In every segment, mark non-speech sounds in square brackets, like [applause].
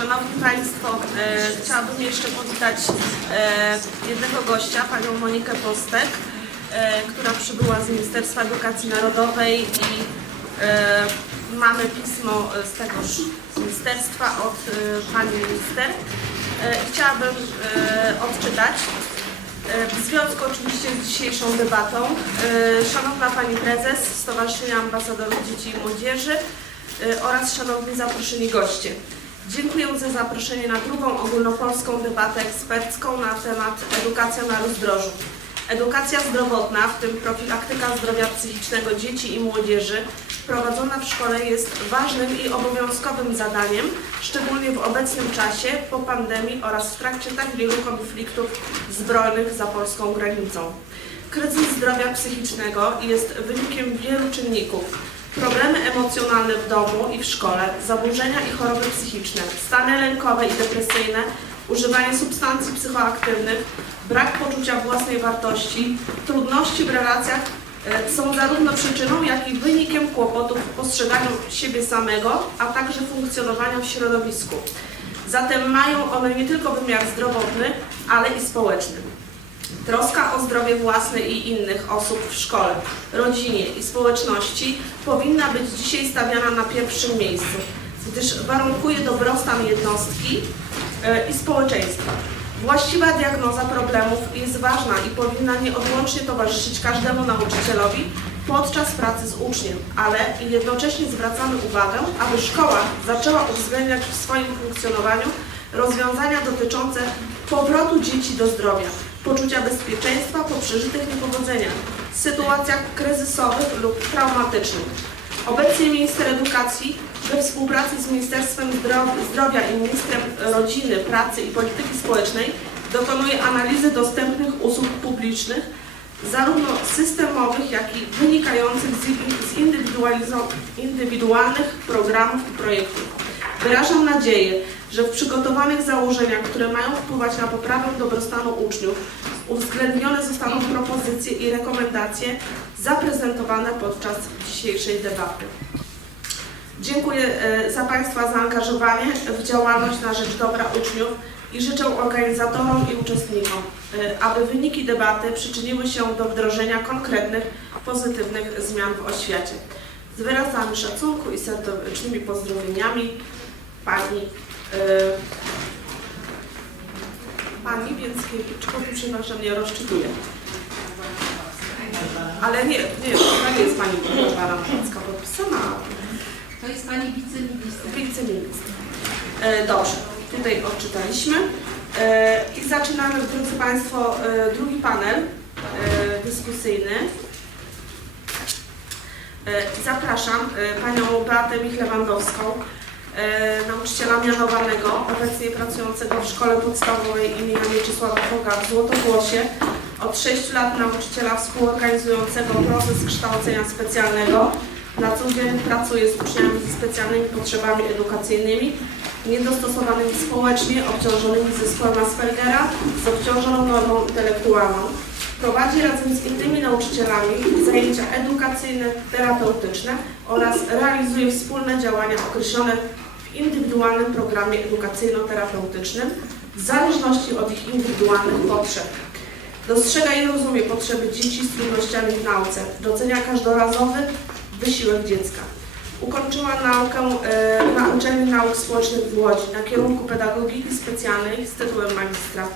Szanowni Państwo, e, chciałabym jeszcze powitać e, jednego gościa, panią Monikę Postek, e, która przybyła z Ministerstwa Edukacji Narodowej i e, mamy pismo z tegoż ministerstwa od e, pani minister. E, chciałabym e, odczytać. E, W związku oczywiście z dzisiejszą debatą, e, Szanowna Pani Prezes Stowarzyszenia Ambasadorów Dzieci i Młodzieży e, oraz Szanowni zaproszeni goście. Dziękuję za zaproszenie na drugą ogólnopolską debatę ekspercką na temat edukacja na rozdrożu. Edukacja zdrowotna, w tym profilaktyka zdrowia psychicznego dzieci i młodzieży, prowadzona w szkole jest ważnym i obowiązkowym zadaniem, szczególnie w obecnym czasie po pandemii oraz w trakcie tak wielu konfliktów zbrojnych za polską granicą. Kryzys zdrowia psychicznego jest wynikiem wielu czynników. Problemy emocjonalne w domu i w szkole, zaburzenia i choroby psychiczne, stany lękowe i depresyjne, używanie substancji psychoaktywnych, brak poczucia własnej wartości, trudności w relacjach e, są zarówno przyczyną, jak i wynikiem kłopotów w postrzeganiu siebie samego, a także funkcjonowania w środowisku. Zatem mają one nie tylko wymiar zdrowotny, ale i społeczny. Troska o zdrowie własne i innych osób w szkole, rodzinie i społeczności powinna być dzisiaj stawiana na pierwszym miejscu, gdyż warunkuje dobrostan jednostki e, i społeczeństwa. Właściwa diagnoza problemów jest ważna i powinna nieodłącznie towarzyszyć każdemu nauczycielowi podczas pracy z uczniem, ale jednocześnie zwracamy uwagę, aby szkoła zaczęła uwzględniać w swoim funkcjonowaniu rozwiązania dotyczące powrotu dzieci do zdrowia, poczucia bezpieczeństwa po przeżytych niepowodzeniach, sytuacjach kryzysowych lub traumatycznych. Obecnie minister edukacji we współpracy z Ministerstwem Zdro- Zdrowia i Ministrem Rodziny, Pracy i Polityki Społecznej dokonuje analizy dostępnych usług publicznych, zarówno systemowych, jak i wynikających z, indywidualnych programów i projektów. Wyrażam nadzieję, że w przygotowanych założeniach, które mają wpływać na poprawę dobrostanu uczniów, uwzględnione zostaną propozycje i rekomendacje zaprezentowane podczas dzisiejszej debaty. Dziękuję e, za Państwa zaangażowanie w działalność na rzecz dobra uczniów i życzę organizatorom i uczestnikom, e, aby wyniki debaty przyczyniły się do wdrożenia konkretnych, pozytywnych zmian w oświacie. Z wyrazami szacunku i serdecznymi pozdrowieniami Pani e, Pani Więckiewicz, przepraszam, nie rozczytuję. Ale nie, nie, to nie jest Pani Barbara Machacka podpisana, To jest pani wiceminister. wiceminister. E, Dobrze, tutaj odczytaliśmy. E, I zaczynamy, drodzy Państwo, e, drugi panel e, dyskusyjny. E, Zapraszam e, Panią Beatę Michlewandowską, nauczyciela mianowanego, obecnie pracującego w Szkole Podstawowej imienia Mieczysława Foga w Złotogłosie. Od 6 lat nauczyciela współorganizującego proces kształcenia specjalnego. Na co dzień pracuje z uczniami ze specjalnymi potrzebami edukacyjnymi, niedostosowanymi społecznie, obciążonymi zespołem Aspergera, z obciążoną normą intelektualną. Prowadzi razem z innymi nauczycielami zajęcia edukacyjne, terapeutyczne oraz realizuje wspólne działania określone indywidualnym programie edukacyjno-terapeutycznym w zależności od ich indywidualnych potrzeb. Dostrzega i rozumie potrzeby dzieci z trudnościami w nauce, docenia każdorazowy wysiłek dziecka. Ukończyła naukę e, na Uczelni Nauk Społecznych w Łodzi na kierunku pedagogiki specjalnej z tytułem magistra.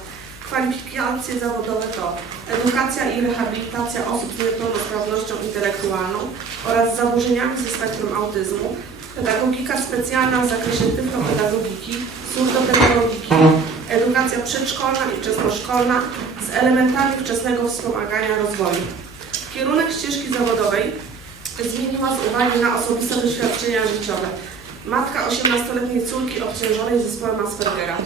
Kwalifikacje zawodowe to edukacja i rehabilitacja osób z niepełnosprawnością intelektualną oraz zaburzeniami ze spektrum autyzmu, pedagogika specjalna w zakresie tyflopedagogiki, surdopedagogiki, edukacja przedszkolna i wczesnoszkolna z elementami wczesnego wspomagania rozwoju. Kierunek ścieżki zawodowej zmieniła z uwagi na osobiste doświadczenia życiowe. Matka 18-letniej córki obciążonej zespołem Aspergera.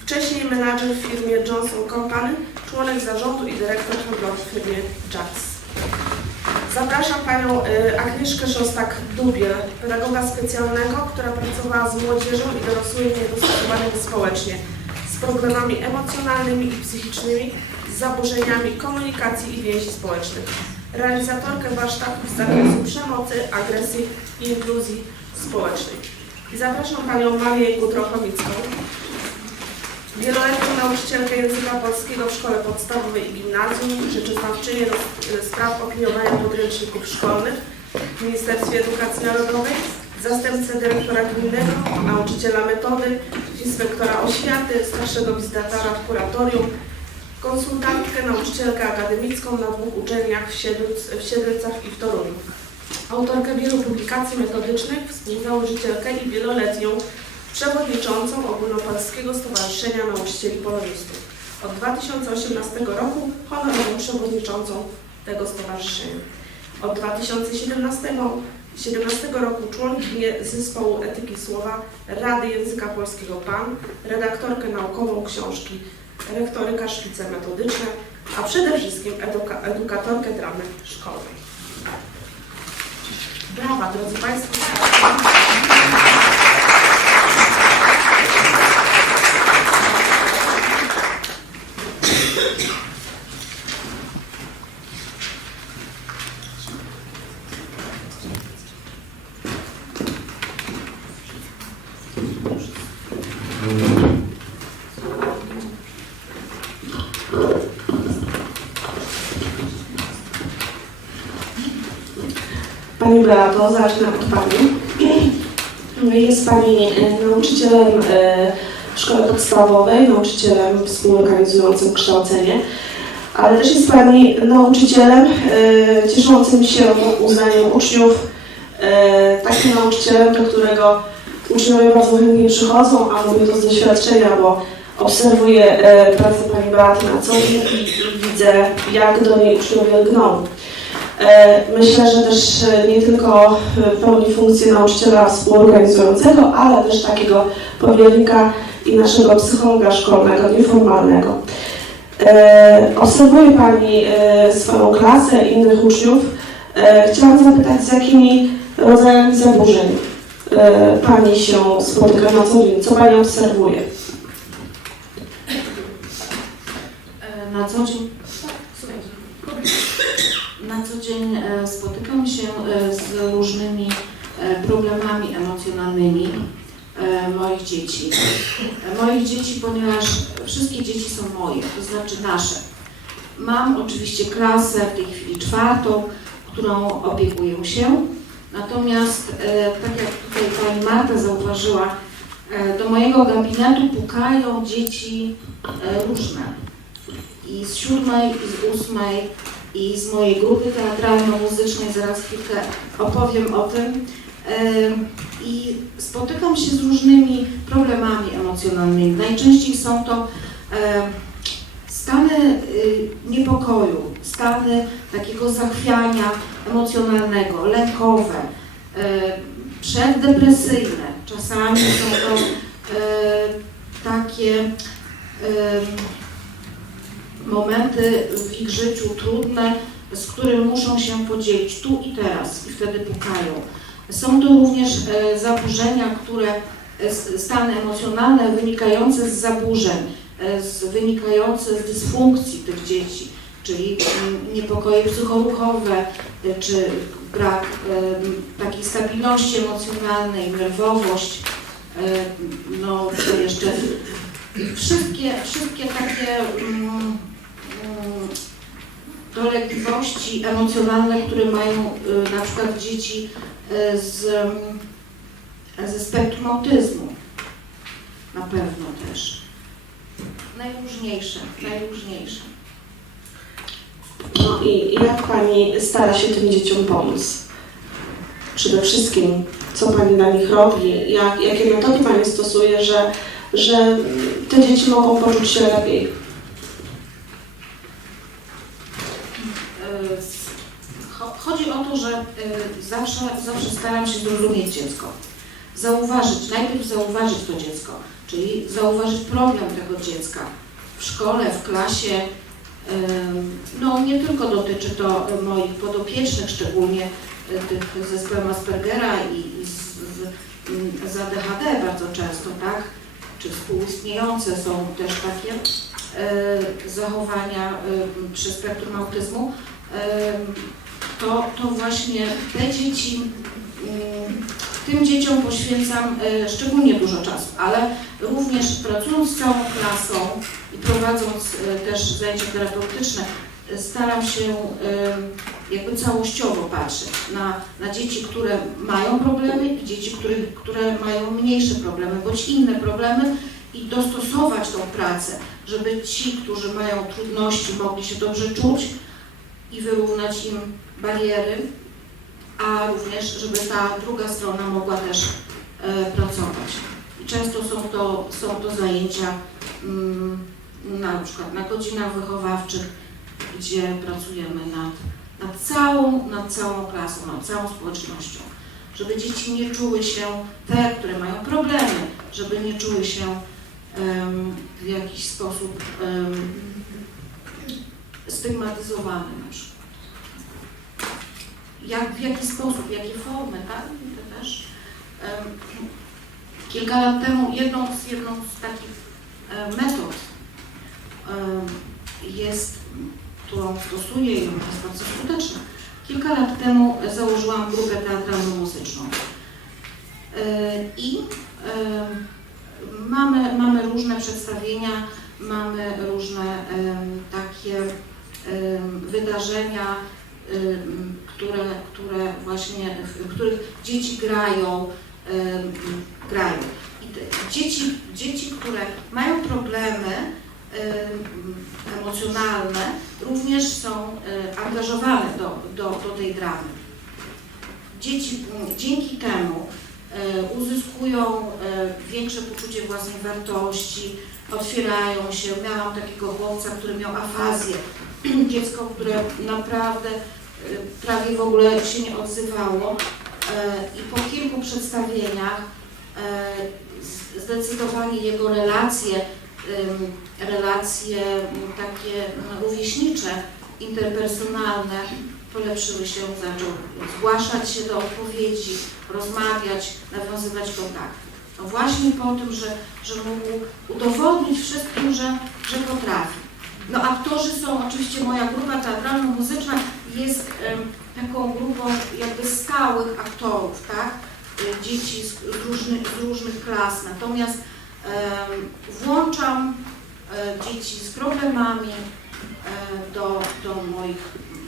Wcześniej menadżer w firmie Johnson Company, członek zarządu i dyrektor handlowy w firmie Jacks. Zapraszam Panią y, Agnieszkę Szostak-Dubiel, pedagoga specjalnego, która pracowała z młodzieżą i dorosłymi niedostosowanymi społecznie, z problemami emocjonalnymi i psychicznymi, z zaburzeniami komunikacji i więzi społecznych. Realizatorkę warsztatów z zakresu przemocy, agresji i inkluzji społecznej. I zapraszam Panią Marię Kutrochowicką, wieloletnią nauczycielkę języka polskiego w szkole podstawowej i gimnazjum, rzeczyznawczynię do spraw opiniowania podręczników szkolnych w Ministerstwie Edukacji Narodowej, zastępcę dyrektora gminnego, nauczyciela metody, inspektora oświaty, starszego wizytatora w kuratorium, konsultantkę, nauczycielkę akademicką na dwóch uczelniach w, Siedlc, w Siedlcach i w Toruniu. Autorkę wielu publikacji metodycznych, współzałożycielkę i wieloletnią przewodniczącą Ogólnopolskiego Stowarzyszenia Nauczycieli Polonistów. Od 2018 roku honorową przewodniczącą tego stowarzyszenia. Od 2017 17 roku członkinię Zespołu Etyki Słowa Rady Języka Polskiego PAN, redaktorkę naukową książki Rektoryka Szkice Metodyczne, a przede wszystkim eduka edukatorkę dramy szkolnej. Brawa, drodzy Państwo. Pani Beato, zacznę od Pani. [clears throat] Jest Pani nauczycielem e, w szkole podstawowej, nauczycielem współorganizującym kształcenie, ale też jest Pani nauczycielem e, cieszącym się uznaniem uczniów, e, takim nauczycielem, do którego uczniowie bardzo chętnie przychodzą, a mówię to z doświadczenia, bo obserwuję pracę Pani Beaty na co dzień i widzę, jak do niej uczniowie lgną. E, Myślę, że też e, nie tylko e, pełni funkcję nauczyciela współorganizującego, ale też takiego powiernika i naszego psychologa szkolnego, nieformalnego. Obserwuje Pani swoją klasę, innych uczniów. Chciałam zapytać, z jakimi rodzajami zaburzeń Pani się spotyka na co dzień? Co Pani obserwuje? Na co dzień, na co dzień e, spotykam się e, z różnymi e, problemami emocjonalnymi moich dzieci. Moich dzieci, ponieważ wszystkie dzieci są moje, to znaczy nasze. Mam oczywiście klasę w tej chwili czwartą, którą opiekuję się. Natomiast, tak jak tutaj pani Marta zauważyła, do mojego gabinetu pukają dzieci różne i z siódmej, i z ósmej, i z mojej grupy teatralno-muzycznej, zaraz chwilkę opowiem o tym. Ym, I spotykam się z różnymi problemami emocjonalnymi. Najczęściej są to stany y, niepokoju, stany takiego zachwiania emocjonalnego, lękowe, przeddepresyjne. Czasami są to takie momenty w ich życiu trudne, z którym muszą się podzielić tu i teraz i wtedy pukają. Są to również e, zaburzenia, które, e, stany emocjonalne wynikające z zaburzeń, e, wynikające z dysfunkcji tych dzieci, czyli mm, niepokoje psychoruchowe, czy brak takiej stabilności emocjonalnej, nerwowość, no jeszcze wszystkie, wszystkie takie mm, dolegliwości emocjonalne, które mają y, na przykład dzieci y, z, mm, ze spektrum autyzmu. Na pewno też. Najróżniejsze, najróżniejsze. No i jak Pani stara się tym dzieciom pomóc? Przede wszystkim, co Pani dla nich robi? Jak, jakie metody Pani stosuje, że, że te dzieci mogą poczuć się lepiej? Y, cho- Chodzi o to, że y, zawsze, zawsze staram się zrozumieć dziecko. Zauważyć, najpierw zauważyć to dziecko, czyli zauważyć problem tego dziecka w szkole, w klasie. No nie tylko dotyczy to moich podopiecznych, szczególnie y, tych z zespołem Aspergera i, z, z, ym, z ADHD bardzo często, tak? Czy współistniejące są też takie y, zachowania y, przy spektrum autyzmu. To, to właśnie te dzieci ym, tym dzieciom poświęcam e, szczególnie dużo czasu, ale również pracując z całą klasą i prowadząc e, też zajęcia terapeutyczne, staram się e, jakby całościowo patrzeć na, na dzieci, które mają problemy i dzieci, które, które mają mniejsze problemy bądź inne problemy i dostosować tą pracę, żeby ci, którzy mają trudności, mogli się dobrze czuć i wyrównać im bariery, a również, żeby ta druga strona mogła też e, pracować. Często są to, są to zajęcia mm, na przykład na godzinach wychowawczych, gdzie pracujemy nad, nad, całą, nad całą klasą, nad całą społecznością. Żeby dzieci nie czuły się, te, które mają problemy, żeby nie czuły się em, w jakiś sposób em, stygmatyzowane na przykład. Jak, w jaki sposób, jakie formy, tak? To też. kilka lat temu jedną z, jedną z takich e, metod jest, którą stosuję i ona jest bardzo skuteczna. Kilka lat temu założyłam grupę teatralno-muzyczną. E, I mamy, mamy różne przedstawienia, mamy różne takie wydarzenia, które, które właśnie, w których dzieci grają, grają. I te dzieci, dzieci, które mają problemy em, emocjonalne, również są e, angażowane do, do, do tej dramy. Dzieci dzięki temu e, uzyskują e, większe poczucie własnej wartości, otwierają się. Miałam takiego chłopca, który miał afazję, dziecko, które naprawdę prawie w ogóle się nie odzywało E, i po kilku przedstawieniach e, zdecydowanie jego relacje, relacje takie m, rówieśnicze, interpersonalne polepszyły się, zaczął zgłaszać się do odpowiedzi, rozmawiać, nawiązywać kontakt. No właśnie po tym, że, że mógł udowodnić wszystkim, że, że potrafi. No aktorzy są, oczywiście moja grupa teatralno-muzyczna jest taką grupą jakby stałych aktorów, tak? Dzieci z, różnych, z różnych klas. Natomiast włączam e, dzieci z problemami e, do, do, moich,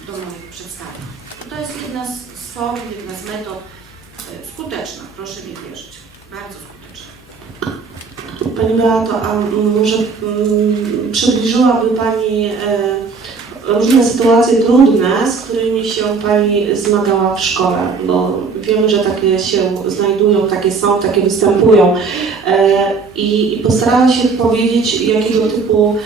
do moich przedstawień. To jest jedna z, form, jedna z metod e, skuteczna, proszę mi wierzyć. Bardzo skuteczna. Pani Beato, a może przybliżyłaby Pani różne sytuacje trudne, z którymi się Pani zmagała w szkole? Bo wiemy, że takie się znajdują, takie są, takie występują. E, i, I postarała się powiedzieć, jakiego typu,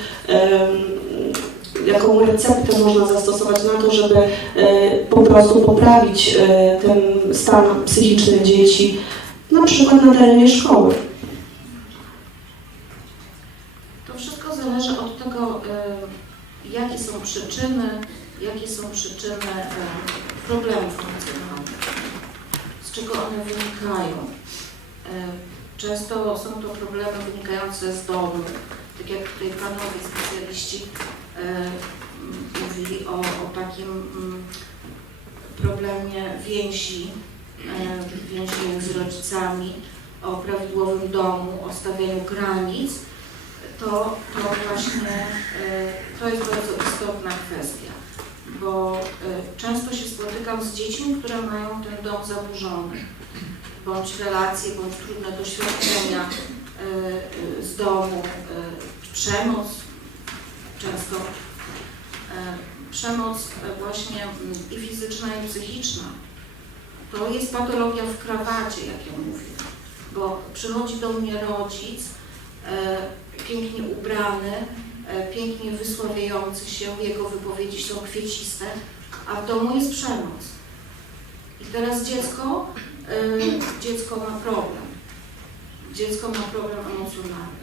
jaką receptę można zastosować na to, żeby e, po prostu poprawić e, ten stan psychiczny dzieci, na przykład na terenie szkoły. To wszystko zależy od tego, y, jakie są przyczyny, jakie są przyczyny y, problemów emocjonalnych, z czego one wynikają. Y, Często są to problemy wynikające z domu, tak jak tutaj panowie specjaliści m, mówili o, o takim mm, problemie więzi, więzi między rodzicami, o prawidłowym domu, o stawianiu granic to, to właśnie e, to jest bardzo istotna kwestia, bo e, często się spotykam z dziećmi, które mają ten dom zaburzony, bądź relacje, bądź trudne doświadczenia e, z domu, przemoc często, przemoc właśnie i fizyczna, i psychiczna. To jest patologia w krawacie, jak ja mówię, bo przychodzi do mnie rodzic, pięknie ubrany, e, pięknie wysławiający się, jego wypowiedzi są kwieciste, a w domu jest przemoc. I teraz dziecko, e, dziecko ma problem. Dziecko ma problem emocjonalny.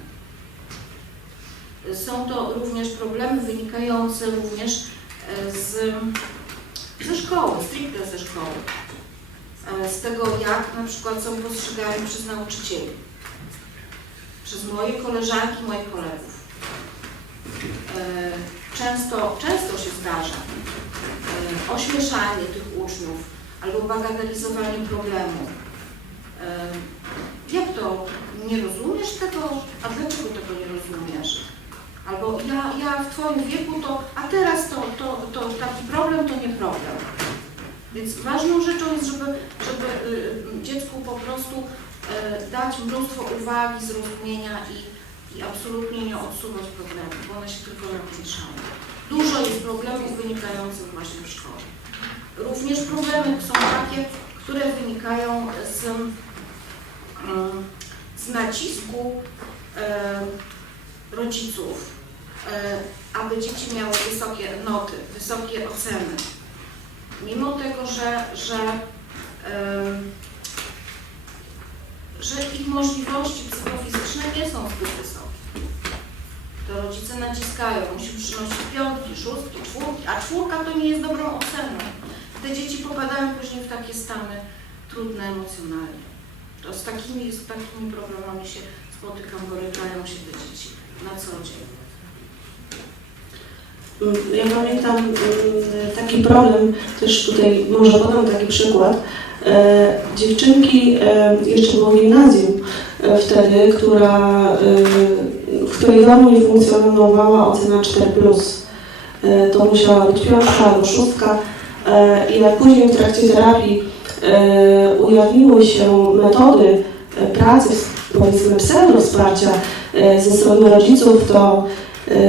Są to również problemy wynikające również e, z, ze szkoły, stricte ze szkoły. Z tego, jak na przykład są postrzegani przez nauczycieli przez moje koleżanki, moich kolegów. E, Często, często się zdarza e, ośmieszanie tych uczniów albo bagatelizowanie problemu. E, Jak to? Nie rozumiesz tego? A dlaczego tego nie rozumiesz? Albo ja, ja w Twoim wieku to, a teraz to, to, to taki problem to nie problem. Więc ważną rzeczą jest, żeby, żeby y, dziecku po prostu y, dać mnóstwo uwagi, zrozumienia i, i absolutnie nie odsuwać problemów, bo one się tylko napiętrzają. Dużo jest problemów wynikających właśnie w szkole. Również problemy są takie, które wynikają z, mm, z nacisku e, rodziców, e, aby dzieci miały wysokie noty, wysokie oceny. Mimo tego, że, że, że ich możliwości psychofizyczne nie są zbyt wysokie. To rodzice naciskają, musi przynosić piątki, szóstki, czwórki, a czwórka to nie jest dobrą oceną. Te dzieci popadają później w takie stany trudne emocjonalnie. To z takimi, z takimi problemami się spotykam, borykają się te dzieci na co dzień. Mm, Ja pamiętam mm, taki problem, też tutaj może podam taki przykład. E, Dziewczynki e, jeszcze było gimnazjum e, wtedy, która, w której domu nie funkcjonowała ocena 4+. E, To musiała być piątka albo szóstka i jak później w trakcie terapii ujawniły się metody pracy, powiedzmy pseudo-wsparcia e, ze strony rodziców, to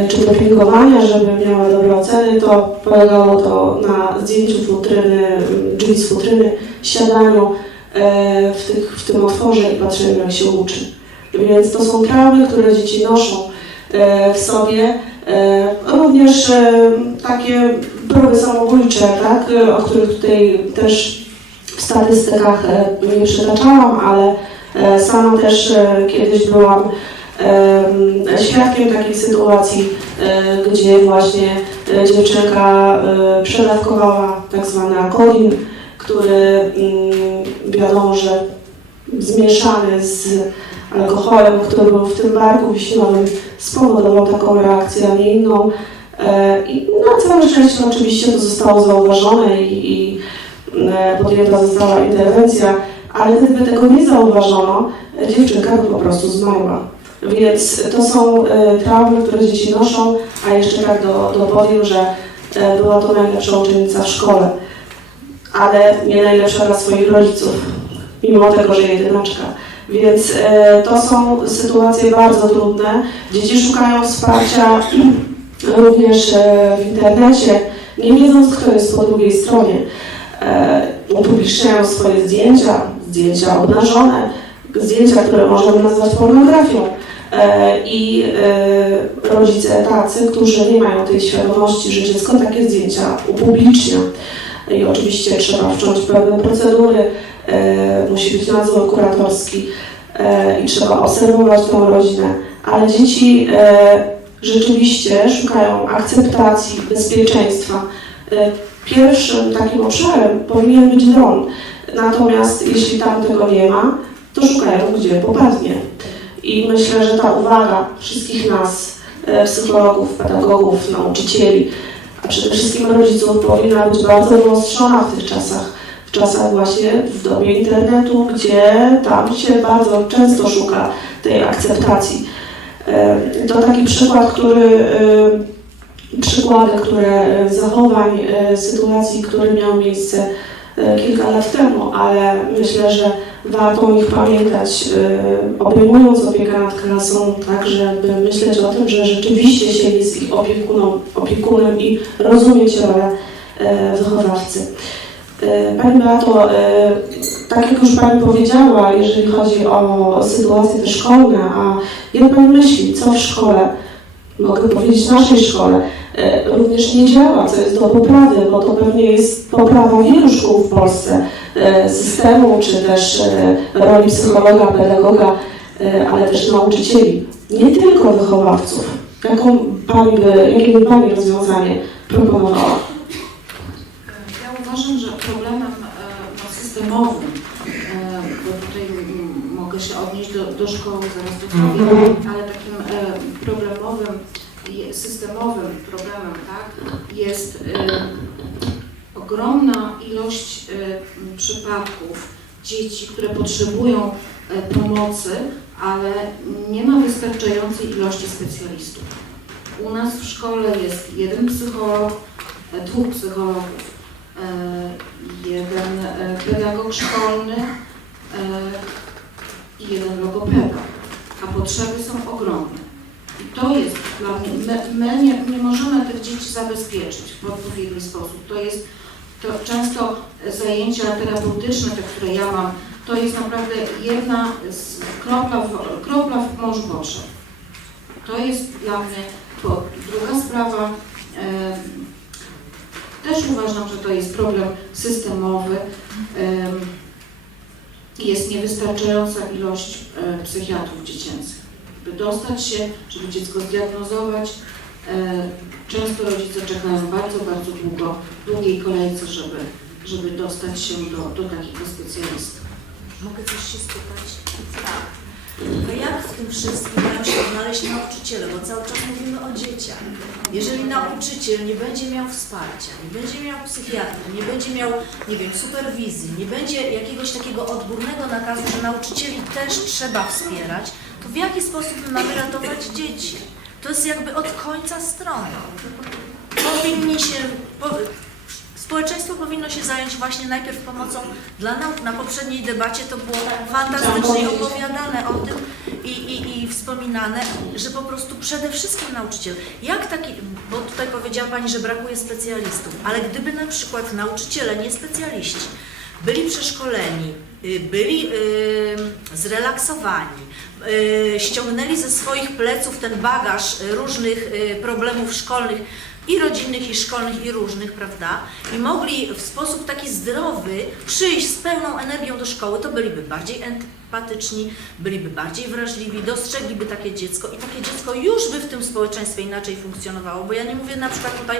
czy dopingowania, żeby miała dobre oceny, to polegało to na zdjęciu futryny, drzwi z futryny, siadaniu e, w, tych, w tym otworze i patrzeniu jak się uczy. Więc to są traumy, które dzieci noszą e, w sobie. E, Również takie próby samobójcze, tak, o których tutaj też w statystykach nie przytaczałam, ale sama też kiedyś byłam em, świadkiem takiej sytuacji, gdzie właśnie dziewczynka przedawkowała tak zwany akolin, który mm, wiadomo, że zmieszany z alkoholem, który był w tym barku wiśniowym, spowodował taką reakcję, a nie inną. E, I na całe szczęście oczywiście to zostało zauważone i, i e, podjęta została interwencja, ale gdyby tego nie zauważono, e, dziewczynka by po prostu zmarła. Więc to są e, traumy, które dzieci noszą, a jeszcze tak do, dopowiem, że e, była to najlepsza uczennica w szkole, ale nie najlepsza dla swoich rodziców, mimo tego, że jedynaczka. Więc e, to są sytuacje bardzo trudne. Dzieci szukają wsparcia [clears throat] również e, w internecie, nie wiedząc, kto jest po drugiej stronie. E, upubliczniają swoje zdjęcia, zdjęcia obnażone, zdjęcia, które możemy nazwać pornografią. I rodzice tacy, którzy nie mają tej świadomości, że dziecko takie zdjęcia upublicznia. I oczywiście trzeba wszcząć pewne procedury, e, musi być nadzór kuratorski e, i trzeba obserwować tą rodzinę. Ale dzieci e, rzeczywiście szukają akceptacji, bezpieczeństwa. Pierwszym takim obszarem powinien być dom. Natomiast jeśli tam tego nie ma, to szukają gdzie popadnie. I myślę, że ta uwaga wszystkich nas, psychologów, pedagogów, nauczycieli, a przede wszystkim rodziców powinna być bardzo wyostrzona w tych czasach. W czasach właśnie w dobie internetu, gdzie tam się bardzo często szuka tej akceptacji. E, To taki przykład, który e, przykłady, które e, zachowań, sytuacji, które miały miejsce kilka lat temu, ale myślę, że warto o nich pamiętać, e, obejmując opiekę nad klasą, tak żeby myśleć o tym, że rzeczywiście się jest ich opiekuną, opiekunem i rozumieć rolę e, wychowawcy. E, Pani Beato, tak jak już Pani powiedziała, jeżeli chodzi o sytuacje te szkolne, a jak Pani myśli, co w szkole, mogę powiedzieć w naszej szkole, również nie działa, co jest do poprawy, bo to pewnie jest poprawa wielu szkół w Polsce, systemu, czy też e, roli psychologa, pedagoga, e, ale też nauczycieli, nie tylko wychowawców. Jaką Pani by, jakie by Pani rozwiązanie proponowała? Ja uważam, że problemem e, no, systemowym, e, bo tutaj mogę się odnieść do, do szkoły, zaraz do powiem, ale takim e, problemowym, systemowym problemem tak, jest e, ogromna ilość m, przypadków dzieci, które potrzebują e, pomocy, ale nie ma wystarczającej ilości specjalistów. U nas w szkole jest jeden psycholog, e, dwóch psychologów, e, jeden e, pedagog szkolny i jeden logopeda, a potrzeby są ogromne. I to jest dla mnie, my, my nie, nie możemy tych dzieci zabezpieczyć w odpowiedni sposób. To jest to często zajęcia terapeutyczne, te, które ja mam, to jest naprawdę jedna z kropla w, kropla w morzu potrzeb. To jest dla mnie to. Druga sprawa, em, też uważam, że to jest problem systemowy. em, jest niewystarczająca ilość e, psychiatrów dziecięcych. Żeby dostać się, żeby dziecko zdiagnozować, e, często rodzice czekają bardzo, bardzo długo, w długiej kolejce, żeby, żeby dostać się do, do takiego specjalisty. Mogę coś się spytać? Tak. To jak w tym wszystkim mają się odnaleźć nauczyciele, bo cały czas mówimy o dzieciach. Jeżeli nauczyciel nie będzie miał wsparcia, nie będzie miał psychiatry, nie będzie miał, nie wiem, superwizji, nie będzie jakiegoś takiego odgórnego nakazu, że nauczycieli też trzeba wspierać, to w jaki sposób my mamy ratować dzieci? To jest jakby od końca strony. Powinni się, po, społeczeństwo powinno się zająć właśnie najpierw pomocą dla nauk. Na poprzedniej debacie to było fantastycznie opowiadane o tym i, i, i wspominane, że po prostu przede wszystkim nauczyciel. Jak taki, bo tutaj powiedziała Pani, że brakuje specjalistów, ale gdyby na przykład nauczyciele, nie specjaliści, byli przeszkoleni, y, byli y, zrelaksowani, y, ściągnęli ze swoich pleców ten bagaż różnych problemów szkolnych i rodzinnych, i szkolnych, i różnych, prawda? I mogli w sposób taki zdrowy przyjść z pełną energią do szkoły, to byliby bardziej empatyczni, byliby bardziej wrażliwi, dostrzegliby takie dziecko i takie dziecko już by w tym społeczeństwie inaczej funkcjonowało, bo ja nie mówię na przykład tutaj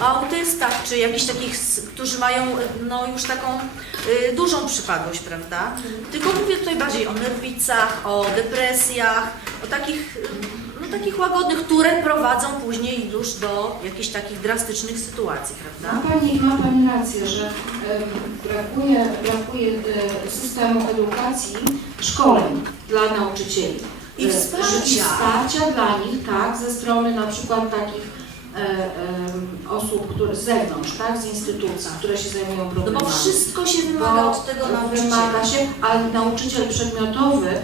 o autystach, czy jakichś takich, którzy mają no już taką y, dużą przypadłość, prawda? Tylko mówię tutaj bardziej o nerwicach, o depresjach, o takich, y, no, takich łagodnych, które prowadzą później już do jakichś takich drastycznych sytuacji, Ma prawda? Pani, ma Pani rację, że brakuje, brakuje e, systemu edukacji, szkoleń dla nauczycieli. I E, wsparcia. wsparcia dla nich, tak, ze strony na przykład takich e, em, osób, które z zewnątrz, tak, z instytucji, które się zajmują No problemami. bo wszystko się wymaga od tego nauczyciela. Wymaga się, ale nauczyciel przedmiotowy e,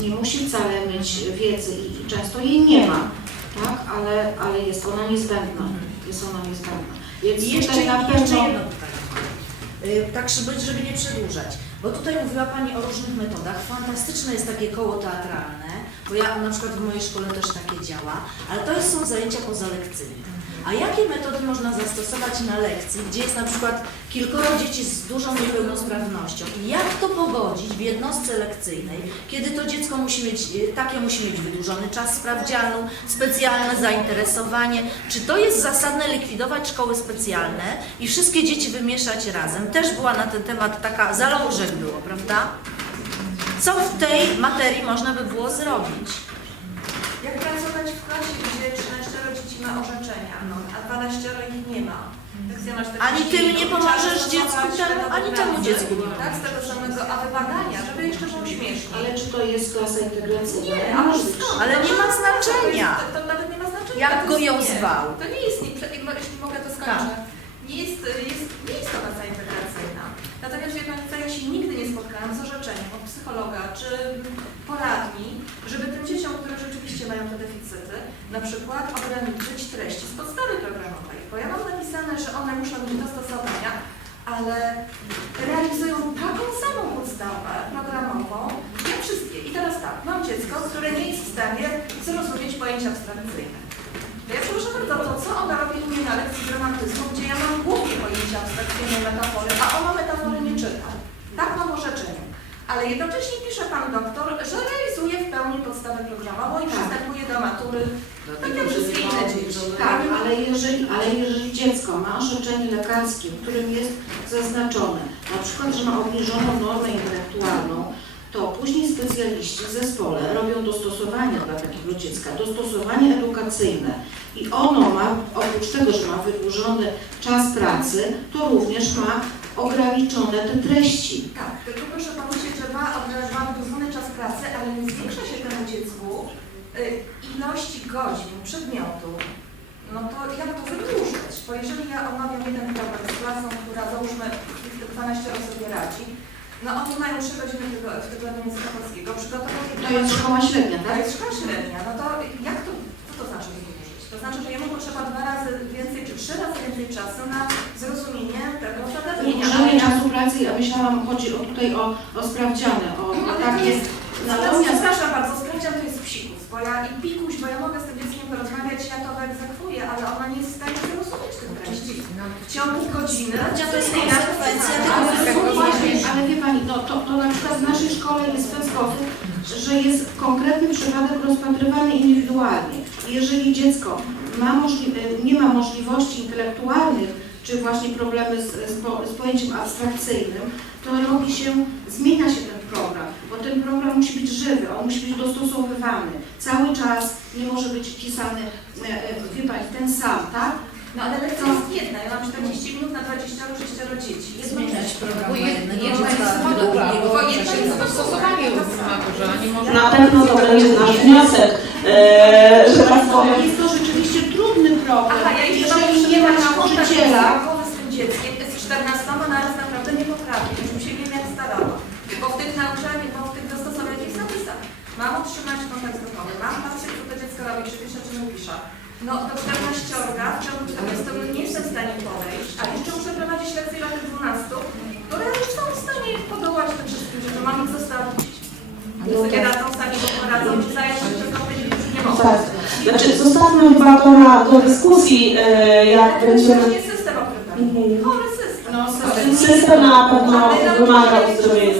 nie musi wcale mieć wiedzy i, często jej nie ma, tak? ale, ale jest ona niezbędna. Jest ona niezbędna. Więc I jeszcze, na jeszcze pewno jedno pytanie. Y, Tak, żeby, żeby nie przedłużać, bo tutaj mówiła Pani o różnych metodach. Fantastyczne jest takie koło teatralne, bo ja na przykład w mojej szkole też takie działa, ale to jest- są zajęcia pozalekcyjne. A jakie metody można zastosować na lekcji, gdzie jest na przykład kilkoro dzieci z dużą niepełnosprawnością? I jak to pogodzić w jednostce lekcyjnej, kiedy to dziecko musi mieć, y, takie musi mieć wydłużony czas sprawdzianu, specjalne zainteresowanie? Czy to jest zasadne likwidować szkoły specjalne i wszystkie dzieci wymieszać razem? Też była na ten temat taka, zalążek było, prawda? Co w tej materii można by było zrobić? Jak pracować w klasie, gdzie 13 dzieci ma orzeczenia, no, a 12 ich nie ma? Lekcjonarz tak Ani tym nie trzeba pomożesz stosować dziecku temu, metody ani pracy, temu dziecku nie Tak, z tego samego, a wymagania, żeby jeszcze było śmiesznie. Ale czy to jest klasa integracyjna? Nie, Nie ale może skąd? Ale nie ma znaczenia. To, to nawet nie ma znaczenia. Jak go ją nie. zwał. To nie jest, nie, jeśli mogę to skończę. Nie jest, jest, nie jest to praca integracyjna. Natomiast wie Pani co, ja się nigdy nie spotkałam z orzeczeniem od psychologa czy poradni, żeby tym dzieciom, które rzeczywiście mają te deficyty, na przykład ograniczyć treści z podstawy programowej. Bo ja mam napisane, że one muszą mieć dostosowania, ale realizują taką samą podstawę programową, jak wszystkie. I teraz tak, mam dziecko, które nie jest w stanie zrozumieć pojęcia abstrakcyjne. To ja proszę bardzo, to co ona robi u mnie na lekcji dramatyzmu, gdzie ja mam głupie pojęcia abstrakcyjne metafory, a ona metafory nie czyta. Tak mam orzeczenie. Ale jednocześnie pisze pan doktor, że realizuje w pełni podstawę programową i Tak. przystępuje do matury, tak jak wszystkie inne dzieci. Tak, ale jeżeli, ale jeżeli dziecko ma orzeczenie lekarskie, w którym jest zaznaczone, na przykład, że ma obniżoną normę intelektualną, to później specjaliści w zespole robią dostosowania dla takiego dziecka, dostosowanie edukacyjne i ono ma, oprócz tego, że ma wydłużony czas pracy, to również ma ograniczone te treści. Tak, tylko proszę pomyśleć, że ma, ma wydłużony czas pracy, ale nie zwiększa się temu dziecku y, ilości godzin przedmiotu. No to jak to wydłużyć? Bo jeżeli ja omawiam jeden program z klasą, która załóżmy 12 osób sobie radzi, no oni mają 3 godziny tego, tego języka polskiego, przygotowanie To jest szkoła średnia, To tak? jest szkoła średnia, no to jak to, co to znaczy? To znaczy, że jemu potrzeba dwa razy więcej, czy trzy razy więcej czasu na zrozumienie tego zagadnienia. Wydłużenie czasu pracy, ja myślałam, chodzi o, tutaj o, o sprawdziany, o, o takie... jest, natomiast przepraszam bardzo, sprawdzian to jest psikus, bo ja i pikuś, bo ja mogę z tym dzieckiem porozmawiać, ja to wyegzekwuję, ale ona nie jest w stanie zrozumieć tych treści. W ciągu godziny to jest konsekwencja tego ale wie Pani, no, to, to na przykład w naszej szkole jest w ten sposób, że jest konkretny przypadek rozpatrywany indywidualnie. Jeżeli dziecko ma nie ma możliwości intelektualnych, czy właśnie problemy z, z, z pojęciem abstrakcyjnym, to robi się, zmienia się ten program, bo ten program musi być żywy, on musi być dostosowywany. Cały czas nie może być pisany, e, e, wie Pani, ten sam, tak? No ale lekcja jest jedna, ja mam 40 minut na 26 dzieci. Jedno Zmieniać program na jed- jednego jedna dziecka, jest drugiego. jest mogą... Na pewno to będzie nasz wniosek, e, że tak powiem. Jest to rzeczywiście trudny problem. Aha, ja idę Jeżeli nie ma nauczyciela, z tym dzieckiem, jest 14 naraz naprawdę nie potrafi, czym się wiem jak starała. Bo w tych nauczaniach, bo w tych dostosowanych zapisach mam utrzymać kontakt wzrokowy, mam patrzeć, co to dziecko robi, czy pisze, czy nie pisze. No do 14 orga, w ciągu 40 nie jestem w stanie podejść, a jeszcze muszę prowadzić lekcje dla tych 12, które nie są w stanie podołać tym wszystkim rzeczom, mam ich zostawić. No sobie radzą, sami go poradzą, czy zająć się przez już nie mogą. Tak. Znaczy, zostawmy chyba to na, do dyskusji, e, jak To będziemy... jest system okryty. Mhm. Chory system. no, System na pewno wymaga uzdrowienia.